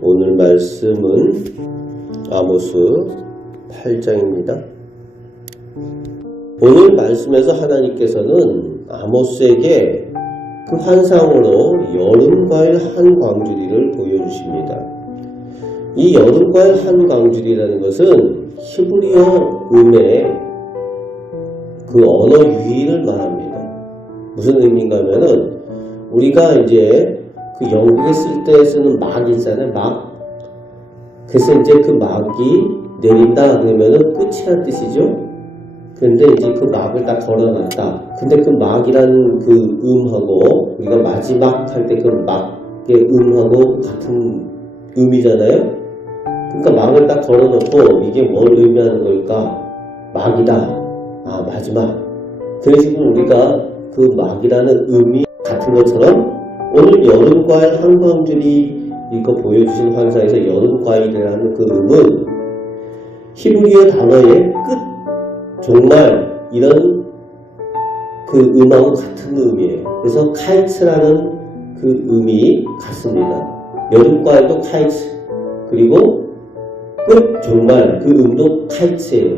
오늘 말씀은 아모스 8장입니다. 오늘 말씀에서 하나님께서는 아모스에게 그 환상으로 여름과일 한 광주리를 보여주십니다. 이 여름과일 한 광주리라는 것은 히브리어 음의 그 언어 유희를 말합니다. 무슨 의미인가 하면은 우리가 이제 그 연극에 쓸 때 쓰는 막 있잖아요. 막. 그래서 이제 그 막이 내린다 그러면은 끝이란 뜻이죠. 근데 이제 그 막을 딱 걸어놨다. 근데 그 막이라는 그 음하고 우리가 마지막 할 때 그 막의 음하고 같은 음이잖아요. 그러니까 막을 딱 걸어놓고 이게 뭘 의미하는 걸까? 막이다. 아, 마지막. 그런 식으로 우리가 그 막이라는 음이 같은 것처럼 오늘 여름과일 한 광주리 이거 보여주신 환상에서 여름과일이라는 그 음은 히브리어 단어의 끝, 정말 이런 그 음하고 같은 음이에요. 그래서 카이츠라는 그 음이 같습니다. 여름과일도 카이츠, 그리고 끝, 정말 그 음도 카이츠예요.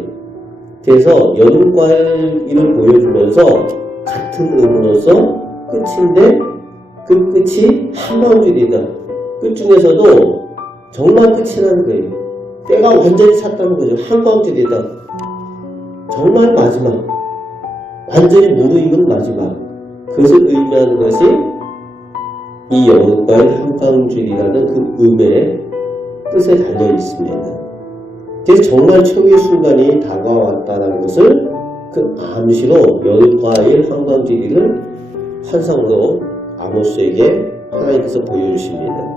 그래서 여름과일을 보여주면서 같은 음으로서 끝인데 그 끝이 한 광주리다. 끝 중에서도 정말 끝이라는 거예요. 때가 완전히 찼다는 거죠. 한 광주리다. 정말 마지막. 완전히 무르익은 마지막. 그것을 의미하는 것이 이 여름과일 한 광주리라는 그 음의 뜻에 달려 있습니다. 그래서 정말 최후의 순간이 다가왔다는 것을 그 암시로 여름과일 한 광주리를 환상으로 아모스에게 하나님께서 보여주십니다.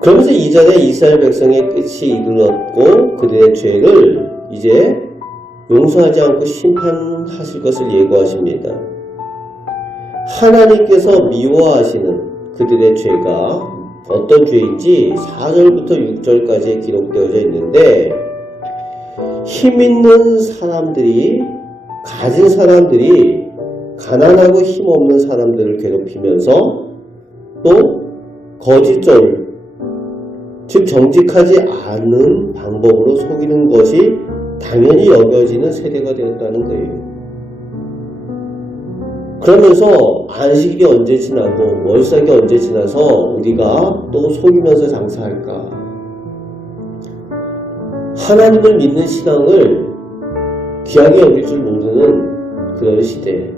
그러면서 이전에 이스라엘 백성의 끝이 이르렀고 그들의 죄를 이제 용서하지 않고 심판하실 것을 예고하십니다. 하나님께서 미워하시는 그들의 죄가 어떤 죄인지 4절부터 6절까지 기록되어져 있는데 힘있는 사람들이 가진 사람들이 가난하고 힘없는 사람들을 괴롭히면서 또 거짓절, 즉 정직하지 않은 방법으로 속이는 것이 당연히 여겨지는 세대가 되었다는 거예요. 그러면서 안식일이 언제 지나고 월삭이 언제 지나서 우리가 또 속이면서 장사할까? 하나님을 믿는 신앙을 귀하게 여길 줄 모르는 그런 시대.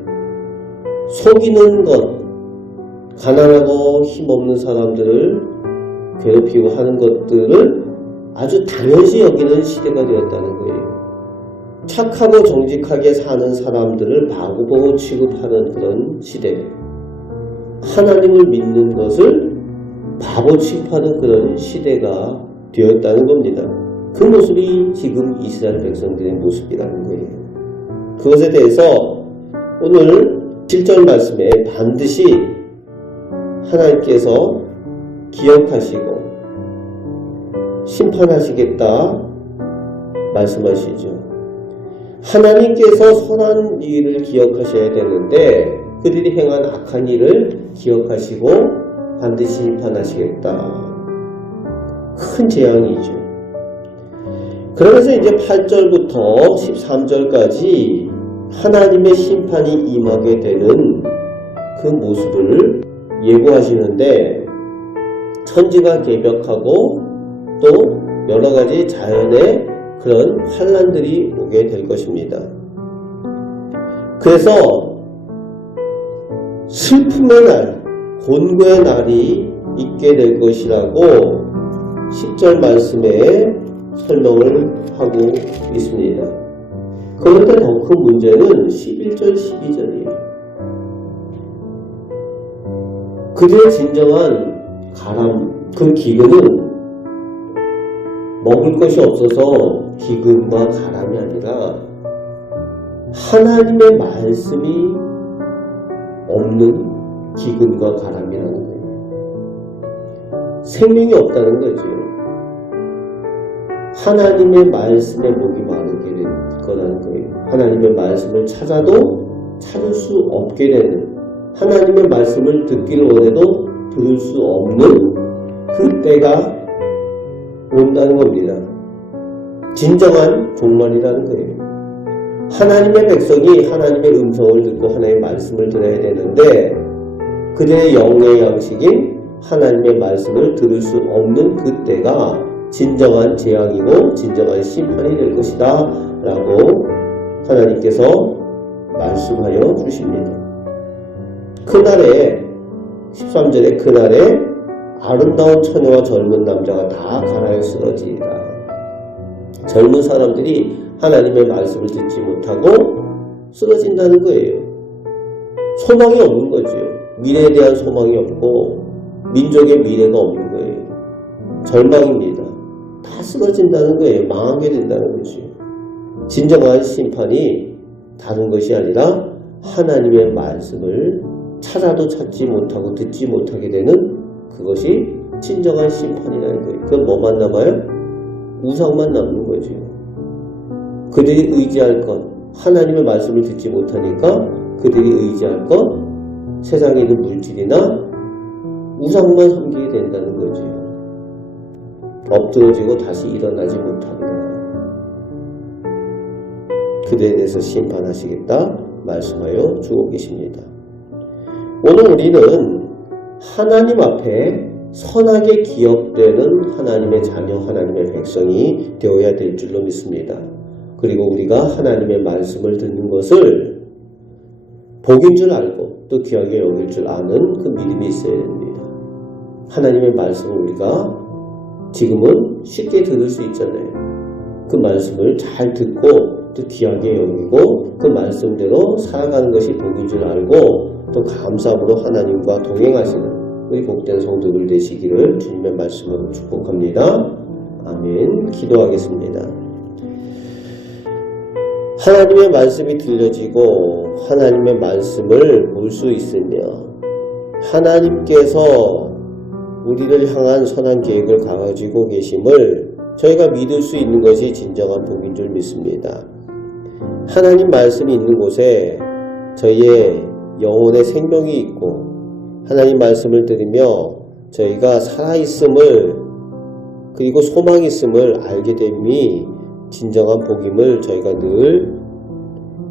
속이는 것, 가난하고 힘없는 사람들을 괴롭히고 하는 것들을 아주 당연시 여기는 시대가 되었다는 거예요. 착하고 정직하게 사는 사람들을 바보보고 취급하는 그런 시대. 하나님을 믿는 것을 바보 취급하는 그런 시대가 되었다는 겁니다. 그 모습이 지금 이스라엘 백성들의 모습이라는 거예요. 그것에 대해서 오늘 7절 말씀에 반드시 하나님께서 기억하시고 심판하시겠다 말씀하시죠. 하나님께서 선한 일을 기억하셔야 되는데 그들이 행한 악한 일을 기억하시고 반드시 심판하시겠다. 큰 재앙이죠. 그러면서 이제 8절부터 13절까지 하나님의 심판이 임하게 되는 그 모습을 예고하시는데 천지가 개벽하고 또 여러가지 자연의 그런 환난들이 오게 될 것입니다. 그래서 슬픔의 날, 곤고의 날이 있게 될 것이라고 10절 말씀에 설명을 하고 있습니다. 그런데 더 큰 문제는 11절, 12절이에요. 그들의 진정한 가람, 그 기근은 먹을 것이 없어서 기근과 가람이 아니라 하나님의 말씀이 없는 기근과 가람이라는 거예요. 생명이 없다는 거죠. 하나님의 말씀에 목이 마르게 될 거라는 거예요. 하나님의 말씀을 찾아도 찾을 수 없게 되는, 하나님의 말씀을 듣기를 원해도 들을 수 없는 그 때가 온다는 겁니다. 진정한 종말이라는 거예요. 하나님의 백성이 하나님의 음성을 듣고 하나님의 말씀을 들어야 되는데 그들의 영의 양식인 하나님의 말씀을 들을 수 없는 그때가 진정한 재앙이고 진정한 심판이 될 것이다 라고 하나님께서 말씀하여 주십니다. 그날에 13절에 그날에 아름다운 처녀와 젊은 남자가 다 가라에 쓰러지리라. 젊은 사람들이 하나님의 말씀을 듣지 못하고 쓰러진다는 거예요. 소망이 없는 거죠. 미래에 대한 소망이 없고 민족의 미래가 없는 거예요. 절망입니다. 다 쓰러진다는 거예요. 망하게 된다는 거죠. 진정한 심판이 다른 것이 아니라 하나님의 말씀을 찾아도 찾지 못하고 듣지 못하게 되는 그것이 진정한 심판이라는 거예요. 그건 뭐만 남아요? 우상만 남는 거죠. 그들이 의지할 것, 하나님의 말씀을 듣지 못하니까 그들이 의지할 것, 세상에 있는 물질이나 우상만 섬기게 된다는 거죠. 엎드러지고 다시 일어나지 못하게 됩니다. 그들에 대해서 심판하시겠다 말씀하여 주고 계십니다. 오늘 우리는 하나님 앞에 선하게 기억되는 하나님의 자녀, 하나님의 백성이 되어야 될 줄로 믿습니다. 그리고 우리가 하나님의 말씀을 듣는 것을 복인 줄 알고 또 귀하게 여길 줄 아는 그 믿음이 있어야 됩니다. 하나님의 말씀을 우리가 지금은 쉽게 들을 수 있잖아요. 그 말씀을 잘 듣고 또 귀하게 여기고 그 말씀대로 살아가는 것이 복인 줄 알고 또 감사함으로 하나님과 동행하시는 우리 복된 성도들 되시기를 주님의 말씀으로 축복합니다. 아멘. 기도하겠습니다. 하나님의 말씀이 들려지고 하나님의 말씀을 볼 수 있으며 하나님께서 우리를 향한 선한 계획을 가지고 계심을 저희가 믿을 수 있는 것이 진정한 복인 줄 믿습니다. 하나님 말씀이 있는 곳에 저희의 영혼의 생명이 있고 하나님 말씀을 들으며 저희가 살아있음을 그리고 소망이 있음을 알게 됨이 진정한 복임을 저희가 늘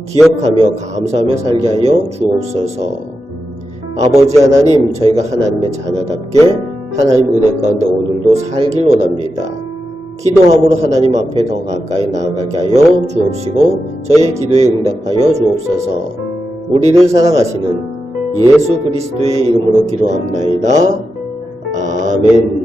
기억하며 감사하며 살게 하여 주옵소서. 아버지 하나님, 저희가 하나님의 자녀답게 하나님 은혜 가운데 오늘도 살길 원합니다. 기도함으로 하나님 앞에 더 가까이 나아가게 하여 주옵시고 저희의 기도에 응답하여 주옵소서. 우리를 사랑하시는 예수 그리스도의 이름으로 기도합나이다. 아멘.